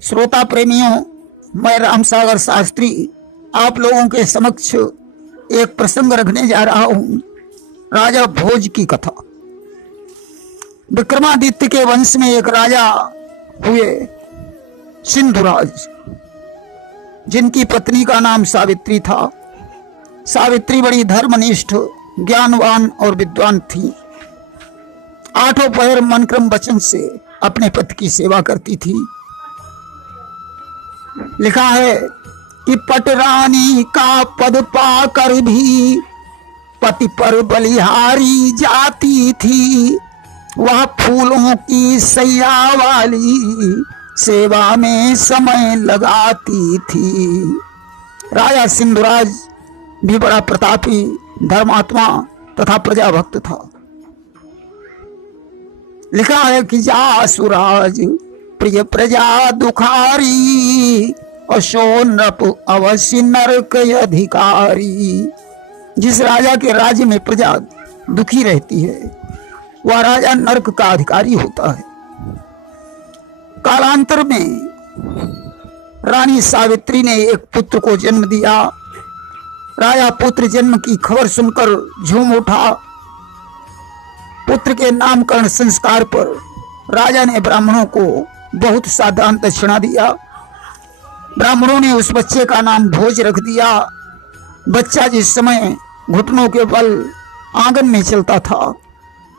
श्रोता प्रेमियों, मैं रामसागर शास्त्री आप लोगों के समक्ष एक प्रसंग रखने जा रहा हूं। राजा भोज की कथा। विक्रमादित्य के वंश में एक राजा हुए सिंधुराज, जिनकी पत्नी का नाम सावित्री था। सावित्री बड़ी धर्मनिष्ठ, ज्ञानवान और विद्वान थी। आठों पहर मन क्रम वचन से अपने पति की सेवा करती थी। लिखा है कि पटरानी का पद पाकर भी पति पर बलिहारी जाती थी। वह फूलों की सैया वाली सेवा में समय लगाती थी। राजा सिंधुराज भी बड़ा प्रतापी, धर्मात्मा तथा प्रजाभक्त था। लिखा है कि जासुराज प्रिय प्रजा दुखारी, अशो नृप अवश्य नरक अधिकारी। जिस राजा के राज्य में प्रजा दुखी रहती है, वह राजा नरक का अधिकारी होता है। कालांतर में रानी सावित्री ने एक पुत्र को जन्म दिया। राजा पुत्र जन्म की खबर सुनकर झूम उठा। पुत्र के नामकरण संस्कार पर राजा ने ब्राह्मणों को बहुत सा दान दक्षिणा दिया। ब्राह्मणों ने उस बच्चे का नाम भोज रख दिया। बच्चा जिस समय घुटनों के बल आंगन में चलता था,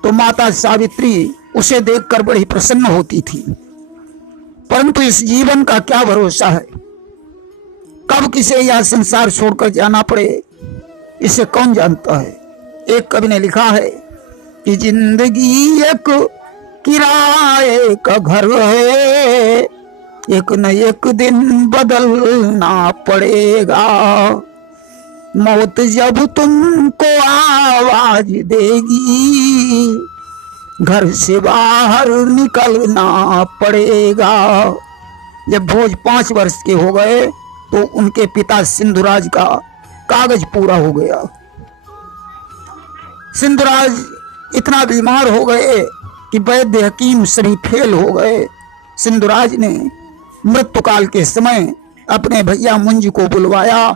तो माता सावित्री उसे देखकर बड़ी प्रसन्न होती थी। परंतु इस जीवन का क्या भरोसा है, कब किसे यह संसार छोड़कर जाना पड़े, इसे कौन जानता है। एक कवि ने लिखा है कि जिंदगी एक किराए का घर है, एक न एक दिन बदलना पड़ेगा। मौत जब तुमको आवाज देगी, घर से बाहर निकलना पड़ेगा। जब भोज 5 वर्ष के हो गए तो उनके पिता सिंधुराज का कागज पूरा हो गया। सिंधुराज इतना बीमार हो गए कि वैद्य हकीम सभी फेल हो गए। सिंधुराज ने मृत्युकाल के समय अपने भैया मुंज को बुलवाया।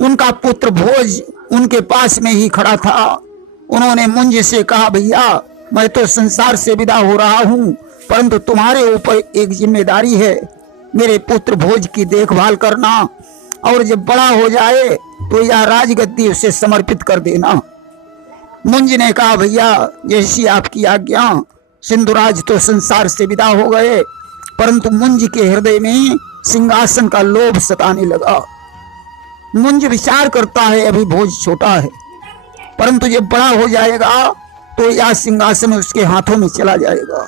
उनका पुत्र भोज उनके पास में ही खड़ा था। उन्होंने मुंज से कहा, भैया मैं तो संसार से विदा हो रहा हूं, परंतु तुम्हारे ऊपर एक जिम्मेदारी है। मेरे पुत्र भोज की देखभाल करना, और जब बड़ा हो जाए तो यह राजगद्दी उसे समर्पित कर देना। मुंज ने कहा, भैया जैसी आपकी आज्ञा। सिंधुराज तो संसार से विदा हो गए, परंतु मुंज के हृदय में सिंहासन का लोभ सताने लगा। मुंज विचार करता है, अभी भोज छोटा है, परंतु जब बड़ा हो जाएगा तो यह सिंहासन उसके हाथों में चला जाएगा।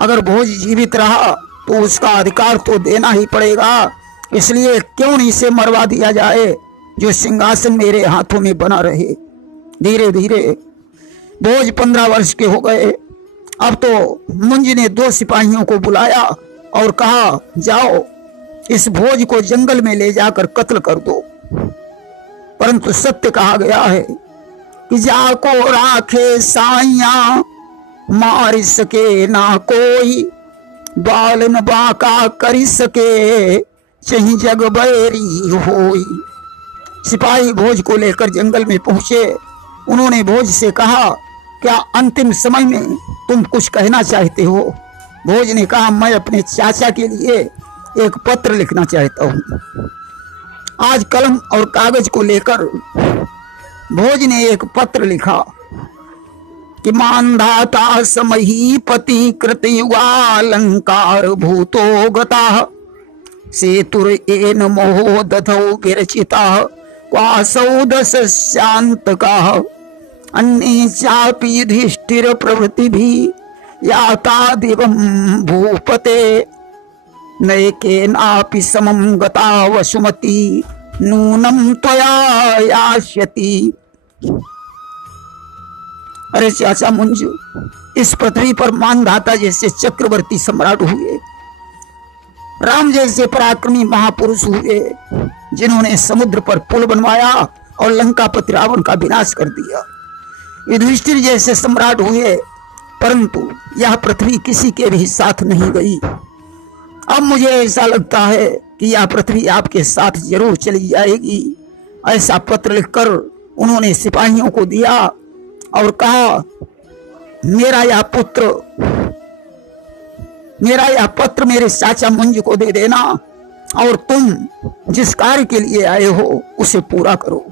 अगर भोज जीवित रहा तो उसका अधिकार तो देना ही पड़ेगा। इसलिए क्यों नहीं इसे मरवा दिया जाए, जो सिंहासन मेरे हाथों में बना रहे। धीरे धीरे भोज 15 वर्ष के हो गए। अब तो मुंज ने 2 सिपाहियों को बुलाया और कहा, जाओ इस भोज को जंगल में ले जाकर कत्ल कर दो। परंतु सत्य कहा गया है कि जाको राखे साइया, मार सके ना कोई। बालन बाका कर सके, चही जग बैरी होई। सिपाही भोज को लेकर जंगल में पहुंचे। उन्होंने भोज से कहा, क्या अंतिम समय में तुम कुछ कहना चाहते हो? भोज ने कहा, मैं अपने चाचा के लिए एक पत्र लिखना चाहता हूं। आज कलम और कागज को लेकर भोज ने एक पत्र लिखा कि मानधाता समही पति कृतयुगालंकार भूतो गता, सेतुर एन मोह दधौ विरचिता, क्वासौ दशस्यांत का। अन्ये चापि युधिष्ठिर प्रभृति भी याता दिवं भूपते, नैके नापि समं गता वसुमती, नूनम त्वया यास्यति। अरे चाचा मुंज, इस पृथ्वी पर मानधाता जैसे चक्रवर्ती सम्राट हुए, राम जैसे पराक्रमी महापुरुष हुए, जिन्होंने समुद्र पर पुल बनवाया और लंकापति रावण का विनाश कर दिया। युधिष्ठिर जैसे सम्राट हुए, परंतु यह पृथ्वी किसी के भी साथ नहीं गई। अब मुझे ऐसा लगता है कि यह पृथ्वी आपके साथ जरूर चली जाएगी। ऐसा पत्र लिखकर उन्होंने सिपाहियों को दिया और कहा, मेरा यह पत्र मेरे चाचा मुंज को दे देना और तुम जिस कार्य के लिए आए हो उसे पूरा करो,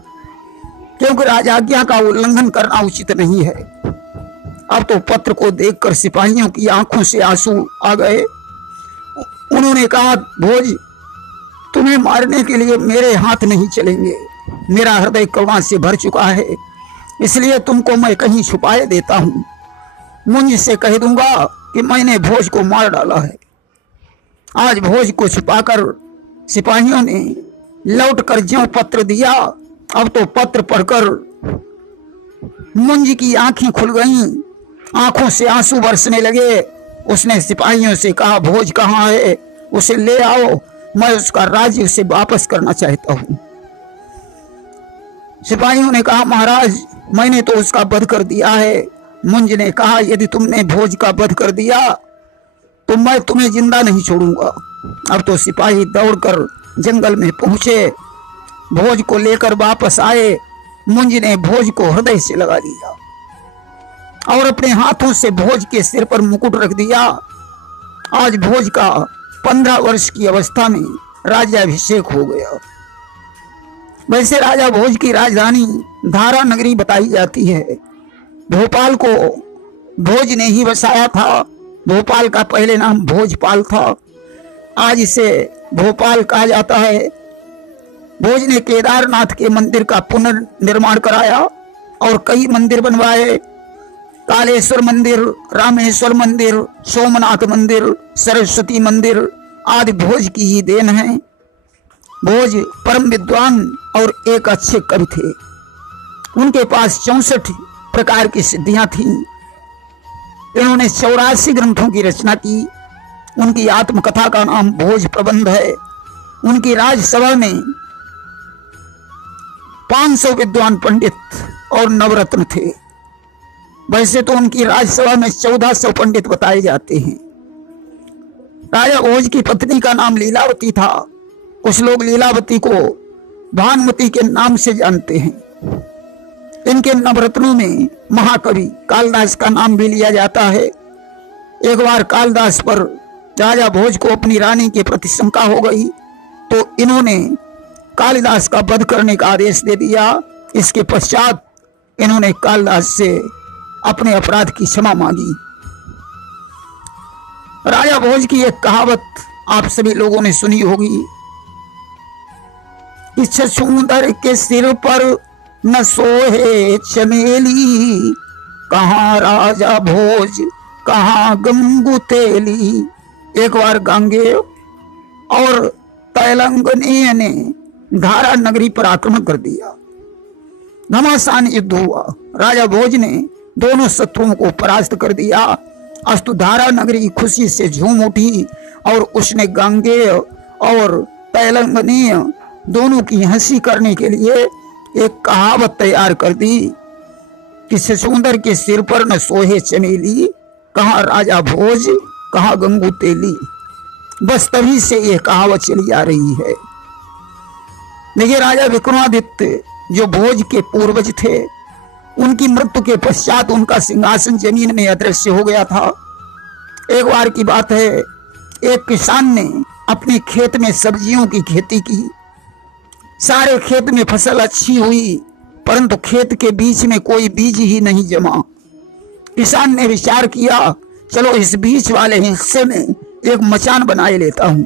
क्योंकि राजाज्ञा का उल्लंघन करना उचित नहीं है। अब तो पत्र को देखकर सिपाहियों की आंखों से आंसू आ गए। उन्होंने कहा, भोज, तुम्हें मारने के लिए मेरे हाथ नहीं चलेंगे। मेरा हृदय करुणा से भर चुका है, इसलिए तुमको मैं कहीं छुपाए देता हूं। मुंज से कह दूंगा कि मैंने भोज को मार डाला है। आज भोज को छुपाकर सिपाहियों ने लौटकर ज्यों पत्र दिया। अब तो पत्र पढ़कर मुंज की आंखें खुल गईं, आंखों से आंसू बरसने लगे। उसने सिपाहियों से कहा, भोज कहाँ है? उसे ले आओ, मैं उसका राज्य उसे वापस करना चाहता हूं। सिपाहियों ने कहा, महाराज, मैंने तो उसका वध कर दिया है। मुंज ने कहा, यदि तुमने भोज का वध कर दिया तो मैं तुम्हें जिंदा नहीं छोड़ूंगा। अब तो सिपाही दौड़कर जंगल में पहुंचे, भोज को लेकर वापस आए। मुंज ने भोज को हृदय से लगा दिया और अपने हाथों से भोज के सिर पर मुकुट रख दिया। आज भोज का 15 वर्ष की अवस्था में राज्याभिषेक हो गया। वैसे राजा भोज की राजधानी धारा नगरी बताई जाती है। भोपाल को भोज ने ही बसाया था। भोपाल का पहले नाम भोजपाल था, आज इसे भोपाल कहा जाता है। भोज ने केदारनाथ के मंदिर का पुनर्निर्माण कराया और कई मंदिर बनवाए। कालेश्वर मंदिर, रामेश्वर मंदिर, सोमनाथ मंदिर, सरस्वती मंदिर आदि भोज की ही देन है। भोज परम विद्वान और एक अच्छे कवि थे। उनके पास 64 प्रकार की सिद्धियां थीं। इन्होंने 84 ग्रंथों की रचना की। उनकी आत्मकथा का नाम भोज प्रबंध है। उनकी राजसभा में 500 विद्वान पंडित और नवरत्न थे। वैसे तो उनकी राजसभा में 1400 पंडित बताए जाते हैं। राजा भोज की पत्नी का नाम लीलावती था। कुछ लोग लीलावती को भानुमति के नाम से जानते हैं। इनके नवरत्नों में महाकवि कालिदास का नाम भी लिया जाता है। एक बार कालिदास पर राजा भोज को अपनी रानी के प्रति शंका हो गई तो इन्होंने कालिदास का वध करने का आदेश दे दिया। इसके पश्चात इन्होंने कालिदास से अपने अपराध की क्षमा मांगी। राजा भोज की एक कहावत आप सभी लोगों ने सुनी होगी कि छछूंदर के सिर पर न सोहे चमेली, कहाँ राजा भोज कहाँ गंगू तेली। एक बार गांगेय और तैलंगनीय ने धारा नगरी पर आक्रमण कर दिया। घमासान युद्ध हुआ। राजा भोज ने दोनों शत्रुओं को परास्त कर दिया। अस्तु धारा नगरी खुशी से झूम उठी और उसने गांगेय और तैलंगनीय दोनों की हंसी करने के लिए एक कहावत तैयार कर दी कि छछूंदर के सिर पर न सोहे चमेली, कहाँ राजा भोज कहाँ गंगू तेली। बस तभी से यह कहावत चली आ रही है। देखिए, राजा विक्रमादित्य जो भोज के पूर्वज थे, उनकी मृत्यु के पश्चात उनका सिंहासन जमीन में अदृश्य हो गया था। एक बार की बात है, एक किसान ने अपने खेत में सब्जियों की खेती की। सारे खेत में फसल अच्छी हुई, परंतु खेत के बीच में कोई बीज ही नहीं जमा। किसान ने विचार किया, चलो इस बीच वाले हिस्से में एक मचान बनाए लेता हूं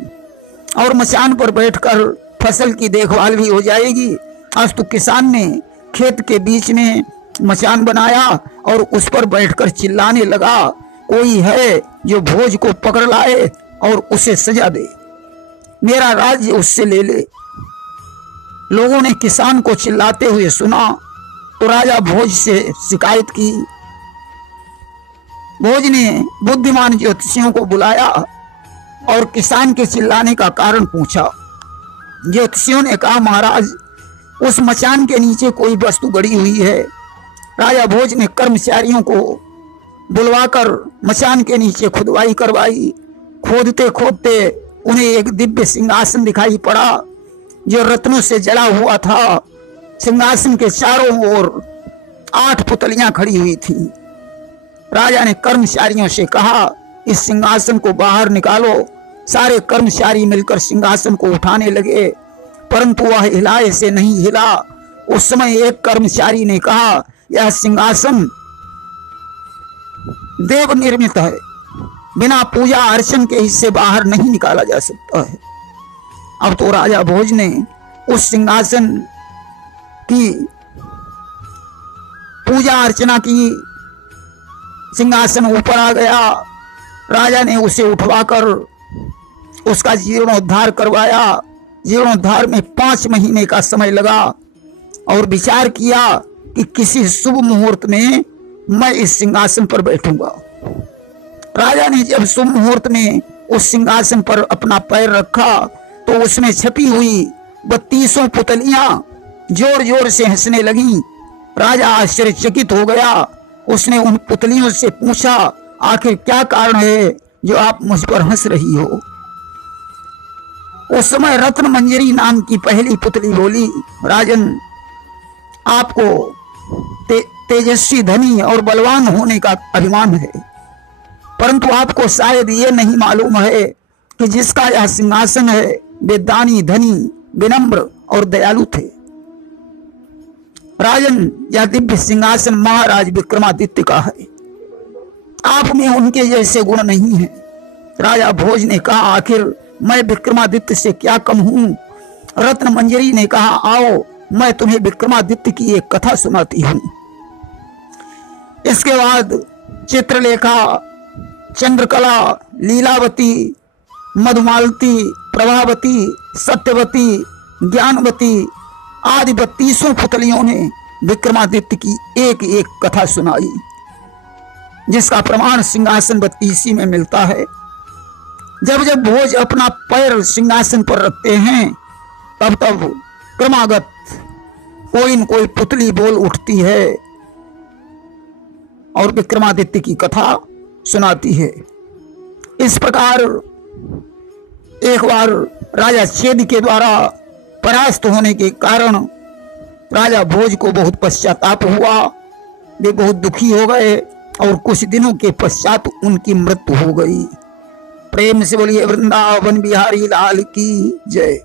और मचान पर बैठकर फसल की देखभाल भी हो जाएगी। आज तो किसान ने खेत के बीच में मचान बनाया और उस पर बैठकर चिल्लाने लगा, कोई है जो भोज को पकड़ लाए और उसे सजा दे, मेरा राज्य उससे ले ले। लोगों ने किसान को चिल्लाते हुए सुना तो राजा भोज से शिकायत की। भोज ने बुद्धिमान ज्योतिषियों को बुलाया और किसान के चिल्लाने का कारण पूछा। ज्योतिषियों ने कहा, महाराज, उस मचान के नीचे कोई वस्तु गड़ी हुई है। राजा भोज ने कर्मचारियों को बुलवाकर मचान के नीचे खुदवाई करवाई। खोदते खोदते उन्हें एक दिव्य सिंहासन दिखाई पड़ा जो रत्नों से जड़ा हुआ था। सिंहासन के चारों ओर 8 पुतलियां खड़ी हुई थी। राजा ने कर्मचारियों से कहा, इस सिंहासन को बाहर निकालो। सारे कर्मचारी मिलकर सिंहासन को उठाने लगे, परंतु वह हिलाए से नहीं हिला। उस समय एक कर्मचारी ने कहा, यह सिंहासन देव निर्मित है, बिना पूजा अर्चन के इससे बाहर नहीं निकाला जा सकता है। अब तो राजा भोज ने उस सिंहासन की पूजा अर्चना की। सिंहासन ऊपर आ गया। राजा ने उसे उठवाकर उसका जीर्णोद्धार करवाया। जीर्णोद्धार में 5 महीने का समय लगा और विचार किया कि किसी शुभ मुहूर्त में मैं इस सिंहासन पर बैठूंगा। राजा ने जब शुभ मुहूर्त में उस सिंहासन पर अपना पैर रखा तो उसमें छपी हुई 32 पुतलियां जोर जोर से हंसने लगीं। राजा आश्चर्यचकित हो गया। उसने उन पुतलियों से पूछा, आखिर क्या कारण है जो आप मुझ पर हंस रही हो? उस समय रत्न मंजरी नाम की पहली पुतली बोली, राजन, आपको तेजस्वी, धनी और बलवान होने का अभिमान है, परंतु आपको शायद ये नहीं मालूम है कि जिसका यह सिंहासन है वे दानी, धनी, विनम्र और दयालु थे। राजन, यह दिव्य सिंहासन महाराज विक्रमादित्य का है। आप में उनके जैसे गुण नहीं है। राजा भोज ने कहा, आखिर मैं विक्रमादित्य से क्या कम हूं? रत्न मंजरी ने कहा, आओ मैं तुम्हें विक्रमादित्य की एक कथा सुनाती हूं। इसके बाद चित्रलेखा, चंद्रकला, लीलावती, मधुमालती, प्रभावती, सत्यवती, ज्ञानवती आदि 32 पुतलियों ने विक्रमादित्य की एक एक कथा सुनाई, जिसका प्रमाण सिंहासन 32 में मिलता है। जब जब भोज अपना पैर सिंहासन पर रखते हैं तब तब क्रमागत कोई न कोई पुतली बोल उठती है और विक्रमादित्य की कथा सुनाती है। इस प्रकार एक बार राजा छेद के द्वारा परास्त होने के कारण राजा भोज को बहुत पश्चाताप हुआ। वे बहुत दुखी हो गए और कुछ दिनों के पश्चात उनकी मृत्यु हो गई। प्रेम से बोलिए वृंदावन बिहारी लाल की जय।